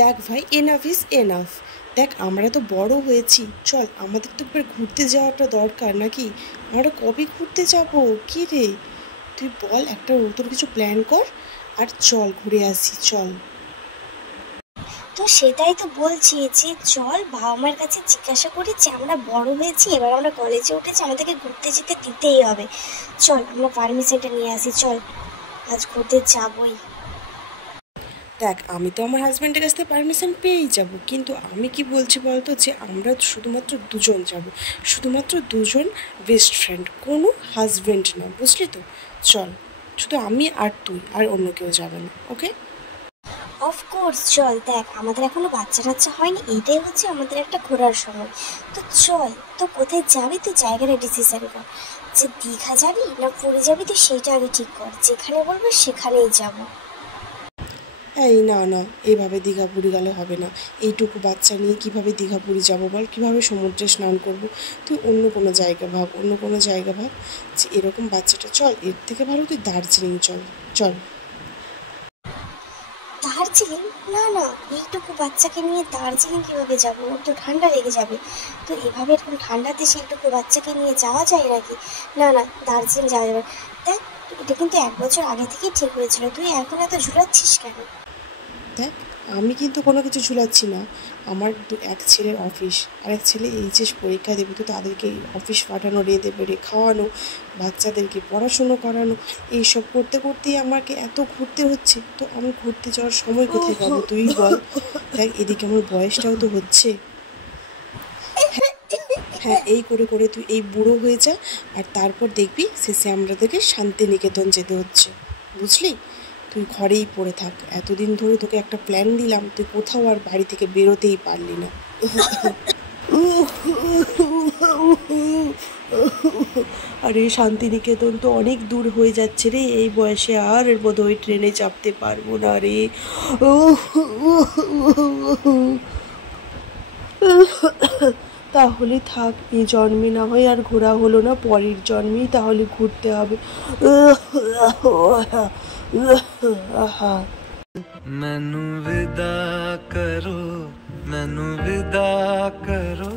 দেখ ভাই, enough is enough. দেখ আমরা তো বড় হয়েছি, চল আমাদের তো একবার ঘুরতে যাওয়াটা দরকার নাকি? আমরা কবে ঘুরতে যাব? কি রে তুই বল, একটা নতুন কিছু প্ল্যান কর আর চল ঘুরে আসি, চল। তো সেটাই তো বলছি যে চল বাবা মার কাছে জিজ্ঞাসা করি যে আমরা বড় হয়েছি, এবার আমরা কলেজে উঠেছি, আমাদেরকে ঘুরতে যেতে দিতেই হবে। চল আমরা পারমিশনটা নিয়ে আসি, চল আজ ঘুরতে যাবই। দেখ আমি তো আমার হাজব্যান্ডের কাছ থেকে পারমিশন পেয়েই যাব, কিন্তু আমি কি বলছি বলতো, যে আমরা শুধুমাত্র দুজন যাব, শুধুমাত্র দুজন বেস্ট ফ্রেন্ড, কোনো হাজব্যান্ড না, বুঝলি তো? চল, শুধু আমি আর তুই, আর অন্য কেউ যাবে না, ওকে? অফকোর্স চল, দেখ আমাদের এখনো বাচ্চা টাচ্চা হয়নি, এইটাই হচ্ছে আমাদের একটা ঘোরার সময়। তো চল, তো কোথায় যাবি তুই জায়গাটা ডিসিশন কর, যে দীঘা যাবি না পুরী যাবি, তুই সেইটা আগে ঠিক কর, যেখানে বলবি সেখানেই যাবো। এই না না, এইভাবে দীঘা পুরী গেলে হবে না। এইটুকু বাচ্চা নিয়ে কিভাবে দীঘা পুরী যাবো বল, কিভাবে সমুদ্রে স্নান করব? তুই অন্য কোনো জায়গা ভাব, অন্য কোনো জায়গা ভাব, যে এরকম বাচ্চাটা, চল এর থেকে ভালো তুই দার্জিলিং চল, চল। দার্জিলিং? না না, এইটুকু বাচ্চাকে নিয়ে দার্জিলিং কিভাবে যাবো, ওর তো ঠান্ডা লেগে যাবে। তো এভাবে এরকম ঠান্ডা দেশে এইটুকু বাচ্চাকে নিয়ে যাওয়া যায় নাকি? না না, দার্জিলিং যাওয়া যাবে না। দেখ, এটা কিন্তু 1 বছর আগে থেকেই ঠিক হয়েছিল, তুই এখন এত ঝুলাচ্ছিস কেন? দেখ আমি কিন্তু কোনো কিছু ঝুলাচ্ছি না। আমার এক ছেলের অফিস, আর এক ছেলে এইচএস পরীক্ষা দেবে, তো তাদেরকে অফিস পাঠানো, রে দেবে, রে খাওয়ানো, বাচ্চাদেরকে পড়াশুনো করানো, এইসব করতে করতেই আমাকে এত ঘুরতে হচ্ছে। তো আমি ঘুরতে যাওয়ার সময় কোথায় পাবো তুই বল? দেখ এদিকে আমার বয়সটাও তো হচ্ছে। হ্যাঁ, এই করে করে তুই এই বুড়ো হয়ে যা, আর তারপর দেখবি শেষে আমাদেরকে শান্তিনিকেতন যেতে হচ্ছে, বুঝলি? তুই ঘরেই পড়ে থাক, এতদিন ধরে তোকে একটা প্ল্যান দিলাম, তুই কোথাও আর বাড়ি থেকে বেরোতেই পারলি না। আরে শান্তিনিকেতন তো অনেক দূর হয়ে যাচ্ছে রে, এই বয়সে আর বোধহয় ট্রেনে চাপতে পারবো না রে। তাহলে থাক, এই জন্মে না হয় আর ঘোরা হলো না, পরের জন্মেই তাহলে ঘুরতে হবে। मैनू विदा करो, मैनू विदा करो।